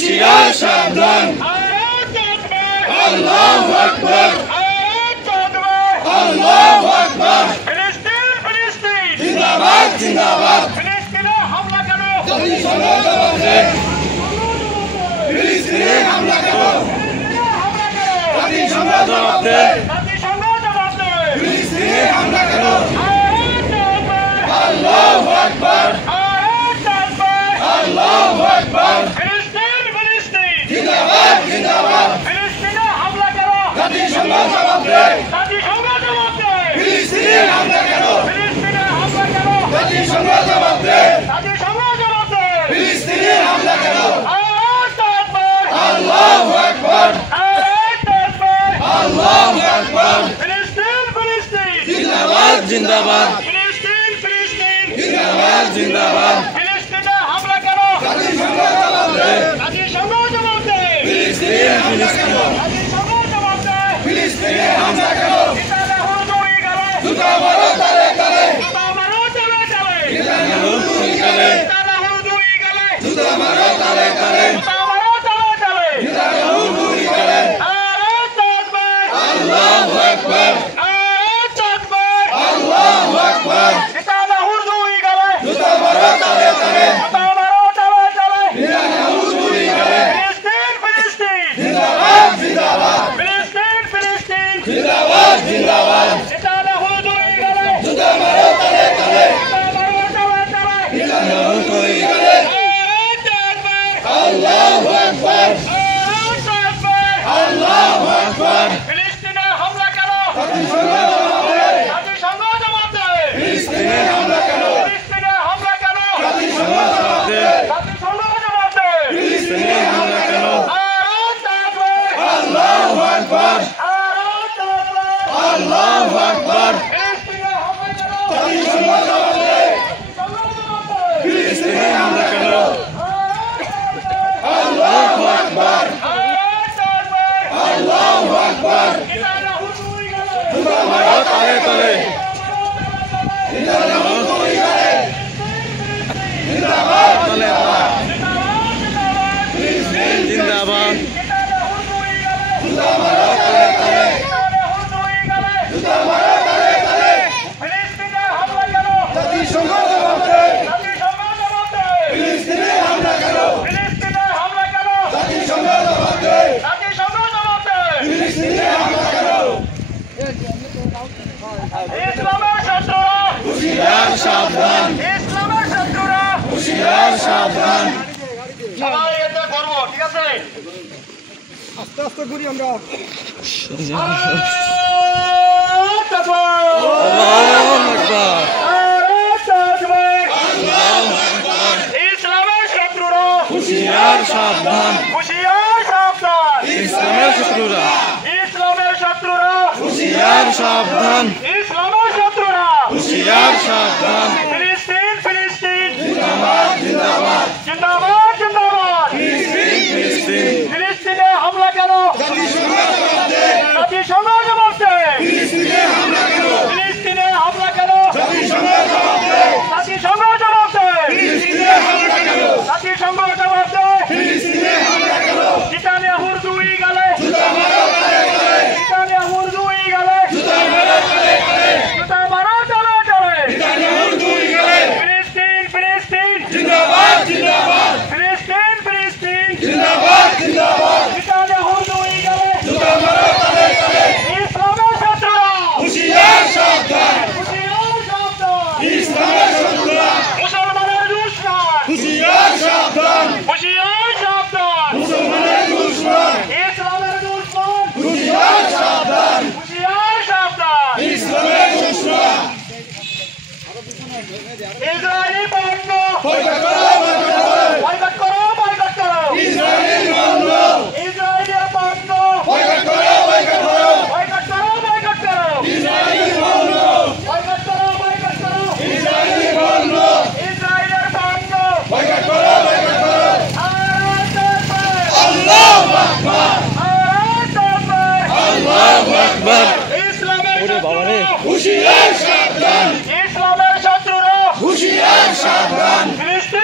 হুঁশিয়ার সাবধান আল্লাহু আকবার আল্লাহু আকবার ফিলিস্তিন ফিলিস্তিন জিন্দাবাদ জিন্দাবাদ ফিলিস্তিনে হামলা কেন জাতিসংঘ জবাব দে ফিলিস্তিনে হামলা কেন জাতিসংঘ জবাব দে জাতিসংঘ জবাব দে ফিলিস্তিনে হামলা কেন আল্লাহু আকবার আল্লাহু আকবার ফিলিস্তিন ফিলিস্তিন জিন্দাবাদ জিন্দাবাদ ফিলিস্তিনে হামলা কেন জাতিসংঘ জবাব দে জাতিসংঘ জবাব দে ফিলিস্তিনে হামলা কেন ফিলিস্তিনে হামলা কেন জাতিসংঘ জবাব দে জাতিসংঘ জবাব দে ফিলিস্তিনে হামলা কেন আল্লাহু আকবার আল্লাহু আকবার ফিলিস্তিন ফিলিস্তিন জিন্দাবাদ জিন্দাবাদ ফিলিস্তিন ফিলিস্তিন জিন্দাবাদ জিন্দাবাদ ফিলিস্তিনে হামলা কেন জাতিসংঘ জবাব দে জাতিসংঘ জবাব দে ফিলিস্তিনে ফিলিস্তিন জাতিসংঘ জবাব দে ফিলিস্তিনে হামলা কেন নেতানিয়াহু দুই গালে জুতা মারো তালে তালে জুতা মারো চালে চালে নেতানিয়াহু দুই গালে নেতানিয়াহু দুই গালে জুতা মারো তালে তালে জুতা মারো চালে চালে নেতানিয়াহু দুই গালে আল্লাহু আকবার আল্লাহু আকবার নেতানিয়াহু দুই গালে জুতা মারো তালে তালে জুতা মারো চালে চালে নেতানিয়াহু দুই গালে ফিলিস্তিন ফিলিস্তিন জিন্দাবাদ জিন্দাবাদ ফিলিস্তিন ফিলিস্তিন জিন্দাবাদ জিন্দাবাদ নেতানিয়াহু দুই গালে জুতা মারো তালে তালে জুতা মারো চালে চালে নেতানিয়াহু দুই গালে আল্লাহু আকবার আল্লাহু আকবার ফিলিস্তিনে হামলা কেন জাতিসংঘ জবাব দে জাতিসংঘ জবাব দে ফিলিস্তিনে হামলা কেন ফিলিস্তিনে হামলা কেন জাতিসংঘ জবাব দে জাতিসংঘ জবাব দে ফিলিস্তিনে হামলা কেন আল্লাহু আকবার আল্লাহু আকবার ফিলিস্তিনে হামলা কেন জাতিসংঘ জবাব দে ফিলিস্তিনে হামলা কেন আল্লাহু আকবার আল্লাহু আকবার জুতা মারো তালে তালে নেতানিয়াহু দুই গালে জিন্দাবাদ তালে তালে ফিলিস্তিন জিন্দাবাদ জুতা মারো তালে তালে জুতা মারো তালে তালে জাতিসংঘ জবাব দে ফিলিস্তিনে হামলা কেন জাতিসংঘ জবাব দে ফিলিস্তিনে হামলা কেন ইসলামের শত্রুরা হুঁশিয়ার সাবধান ইসলামের শত্রুরা হুঁশিয়ার সাবধান সবাই এটা করবো ঠিক আছে আস্তে আস্তে ঘুরি আমরা ইসলামের শত্রুরা হুঁশিয়ার সাবধান হুঁশিয়ার সাবধান ইসলামের শত্রুরা ইসলামের শত্রুরা হুঁশিয়ার সাবধান ইসলামের শত্রুরা হুঁশিয়ার সাবধান ফিলিস্তিন ফিলিস্তিন জিন্দাবাদ জিন্দাবাদ জিন্দাবাদ জিন্দাবাদ ফিলিস্তিন ফিলিস্তিনে হামলা কেন জাতিসংঘ জবাব দে জাতিসংঘ জবাব দে ফিলিস্তিনে হামলা কেন ফিলিস্তিনে হামলা কেন জাতিসংঘ জবাব দে জাতিসংঘ জবাব দে ফিলিস্তিনে হামলা কেন জাতিসংঘ জবাব দে ফিলিস্তিনে হামলা কেন নেতানিয়াহুর দুই গালে জুতা মারো তালে তালে নেতানিয়াহুর দুই গালে জুতা মারো তালে তালে জুতা মারো চালে চালে নেতানিয়াহু দুই গালে ফিলিস্তিন ফিলিস্তিন জিন্দাবাদ জিন্দাবাদ ফিলিস্তিন ফিলিস্তিন জিন্দাবাদ জিন্দাবাদ নেতানিয়াহুর দুই গালে জুতা মারো তালে তালে ইসলামের শত্রুরা হুঁশিয়ার সাবধান হুঁশিয়ার সাবধান ইসলামের শত্রুরা মুসলমানের দুশমন হুঁশিয়ার সাবধান হুঁশিয়ার সাবধান মুসলমানের দুশমন ইসলামের দুশমন হুঁশিয়ার সাবধান হুঁশিয়ার সাবধান ইসলামের দুশমন ইসরায়েলি পণ্য বয়কট করো বয়কট করো বয়কট করো ইসরায়েলি পণ্য ইসরায়েলের পণ্য বয়কট করো বয়কট করো বয়কট করো ইসরায়েলি পণ্য বয়কট করো বয়কট করো ইসরায়েলি পণ্য ইসরায়েলের পণ্য বয়কট করো আল্লাহু আকবার আল্লাহু আকবার ইসলামের শত্রুরা হুঁশিয়ার সাবধান ইসলামের শত্রুরা হুঁশিয়ার সাবধান ফিলিস্তিন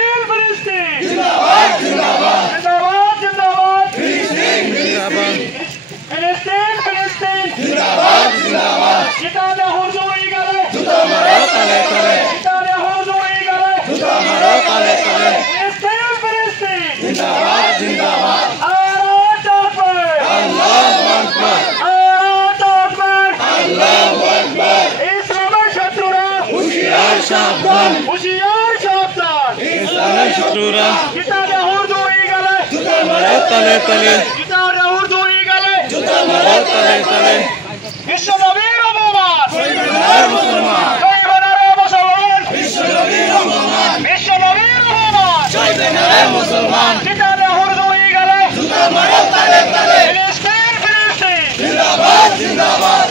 শত্রুরা জিতারে উর্দু ইগলে মারো তালে তালে জিতারে উর্দু ইগলে মারো তালে তালে বিশ্ব নবীর অপমান মুসলমান জয়বানারে মুসলমান বিশ্ব নবীর অপমান বিশ্ব নবীর অপমান জয়বেনারে মুসলমান জিতারে উর্দু ইগলে জুতা মারো তালে তালে ফিলিস্তিন ফিলিস্তিন জিন্দাবাদ জিন্দাবাদ